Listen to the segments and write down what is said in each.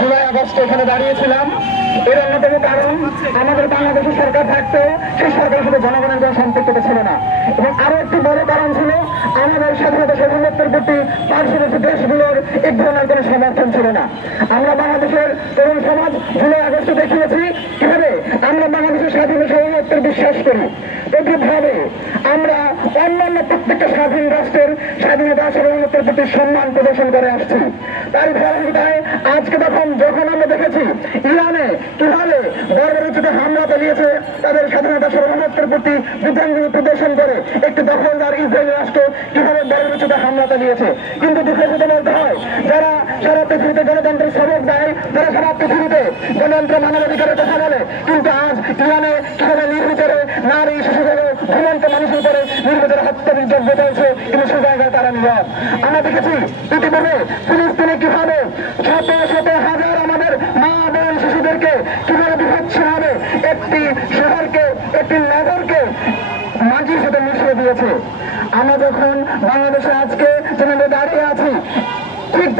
July August এখানে দাঁড়িয়েছিলাম। এর অন্যতম কারণ আমাদের বাংলাদেশের সরকার থাকতে সেই সরকারের সাথে জনগণের কোনো সম্পৃক্ততা ছিল না, এবং আরো একটি বড় কারণ ছিল আমাদের স্বাধীনতা সার্বভৌমত্বের প্রতি পার্শ্ববর্তী দেশগুলোর এক ধরনের কোনো সমর্থন ছিল না। আমরা বাংলাদেশের তরুণ সমাজ জুলাই আগস্টে দেখিয়েছি কিভাবে আমরা বাংলাদেশের স্বাধীনতা সার্বভৌমত্বের বিশ্বাস করি, তদ্রুপভাবে আমরা অন্যান্য প্রত্যেকটা স্বাধীন রাষ্ট্রের স্বাধীনতা সার্বভৌমত্বের প্রতি সম্মান প্রদর্শন করে আসছি। তার ধারাবাহিকতায় আজকে যখন আমরা দেখেছি ইরানে কিভাবে বর্বরোচিত হামলা চালিয়েছে, তাদের স্বাধীনতা সার্বভৌমত্বের প্রতি যুদ্ধাঙ্গি প্রদর্শন করে একটি দখলদার ইসরায়েল রাষ্ট্র কিভাবে বর্বরোচিত হামলা চালিয়েছে। কিন্তু দুঃখের সাথে বলতে হয়, যারা সারা পৃথিবীতে গণতন্ত্রের সবক দেয়, তারা সারা পৃথিবীতে গণতন্ত্র মানবাধিকারের কথা বলে, কিন্তু আজ ইরানে কিভাবে নির্বিচারে নারী শিশুদের ঘুমন্ত মানুষের উপরে নির্বিচারে হত্যা নির্যাতন চলছে, কিন্তু সে জায়গায় তারা নীরব। আমরা দেখেছি ইতিপূর্বে ফিলিস্তিনে কিভাবে শত শত হাজার আমাদের মা বোন শিশুদেরকে কিভাবে বিভৎসভাবে একটি শহরকে, একটি নগরকে মাটির সাথে মিশিয়ে দিয়েছে। আমরা যখন বাংলাদেশে আজকে যেখানে দাঁড়িয়ে আছি, ঠিক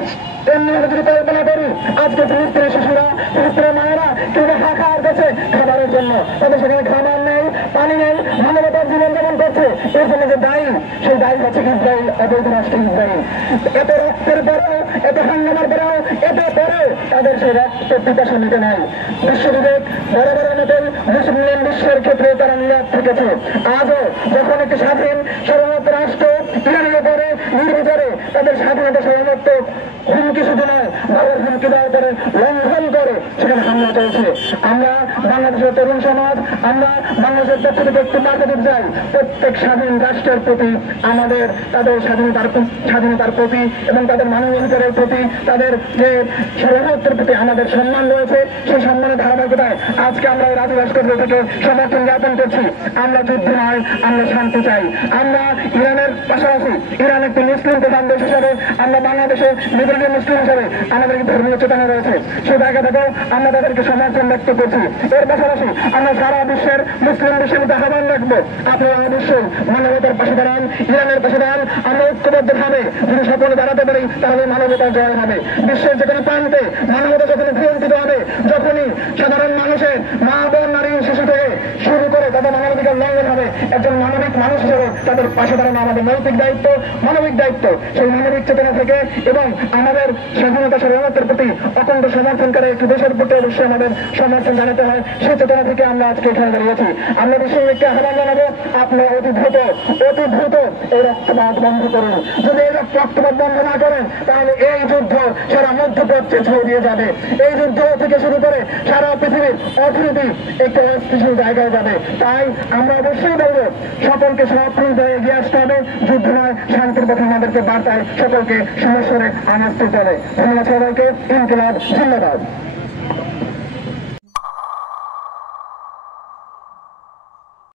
তেমনিভাবে যদি কল্পনা করি আজকে ফিলিস্তিনের শিশুরা, ফিলিস্তিনের মায়েরা কিভাবে হাহাকার করছে খাবারের জন্য, তাদের সেখানে খাবার নেই, পানি নেই, মানবতার জীবনযাপন করছে। এর জন্য যে দায়ী, সেই দায়ী হচ্ছে ইসরায়েল, অবৈধ রাষ্ট্র ইসরায়েল। এত রক্তের পরেও, এত হাঙ্গামার পরেও, এত পরেও তাদের সেই রক্ত পিপাসা মিটে নাই। বিশ্ববিবেক বড় বড় মতন মুসলিম বিশ্বের ক্ষেত্রে তারা নীরব থেকেছে। আজও যখন একটি স্বাধীন সার্বভৌম রাষ্ট্র ইরানের উপরে নির্বিচারে তাদের স্বাধীনতা সার্বভৌমত্ব হুমকি শুধু নয়, ভারত হুমকি দেওয়ার পরে লঙ্ঘন করে সেখানে হামলা চলছে। আমরা বাংলাদেশের তরুণ সমাজ, আমরা বাংলাদেশের পক্ষ থেকে একটি বার্তা দিতে চাই, প্রত্যেক স্বাধীন রাষ্ট্রের প্রতি আমাদের তাদের স্বাধীনতার প্রতি এবং তাদের মানবাধিকারের প্রতি, তাদের যে সার্বভৌমত্বের প্রতি আমাদের সম্মান রয়েছে, সেই সম্মানের ধারাবাহিকতায় আজকে আমরা এই রাজু ভাস্কর্য থেকে সমর্থন জ্ঞাপন করছি। আমরা যুদ্ধ নয়, আমরা শান্তি চাই। আমরা ইরানের পাশাপাশি ইরান একটি মুসলিম প্রধান দেশ হিসাবে, আমরা বাংলাদেশে নির্দলীয় মুসলিম হিসাবে আমাদের ধর্মীয় চেতনা রয়েছে, সে জায়গা থেকেও আমরা তাদেরকে সমর্থন ব্যক্ত করছি। এর পাশাপাশি আমরা সারা বিশ্বের মুসলিম বিশ্বের মধ্যে আহ্বান রাখবো, আপনারা অবশ্যই মানবতার পাশে দাঁড়ান, ইরানের পাশে দাঁড়ান। আমরা ঐক্যবদ্ধভাবে যদি সকলে দাঁড়াতে পারি তাহলে মানবতার জয় হবে। বিশ্বের যে কোনো প্রান্তে মানবতা যখনই ভুলন্তিত হবে, যখনই সাধারণ মানুষের মা বোন নারী শিশু থেকে শুরু করে তাদের মানবাধিকার লঙ্ঘন হবে, একজন মানবিক মানুষ হিসেবে তাদের পাশে দাঁড়ানো আমাদের নৈতিক দায়িত্ব, মানবিক দায়িত্ব। সেই মানবিক চেতনা থেকে এবং আমাদের স্বাধীনতা সার্বভৌমত্বের প্রতি অখণ্ড সমর্থন করে একটি দেশের প্রতি অবশ্যই আমাদের সমর্থন জানাতে হয়, সেই চেতনা থেকে আমরা আজকে এখানে দাঁড়িয়েছি। আমরা বিশ্বকে আহ্বান জানাবো, আপনারা অতি দ্রুত এই রক্তপাত বন্ধ করুন। যদি এই রক্তপাত বন্ধ না করেন তাহলে এই যুদ্ধ সারা মধ্যপ্রাচ্যে ছড়িয়ে যাবে। এই যুদ্ধ থেকে শুরু করে সারা পৃথিবীর অর্থনীতি একটি অস্থিতিশীল জায়গায় যাবে। তাই আমরা অবশ্যই বলবো, সকলকে সমর্থন দিয়ে এগিয়ে আসতে হবে। যুদ্ধ নয়, শান্তির পথে আমাদেরকে বার্তায় সকলকে সমস্যারে আমন্ত্রিত হবে। ধন্যবাদ সবাইকে। ইনকিলাব জিন্দাবাদ।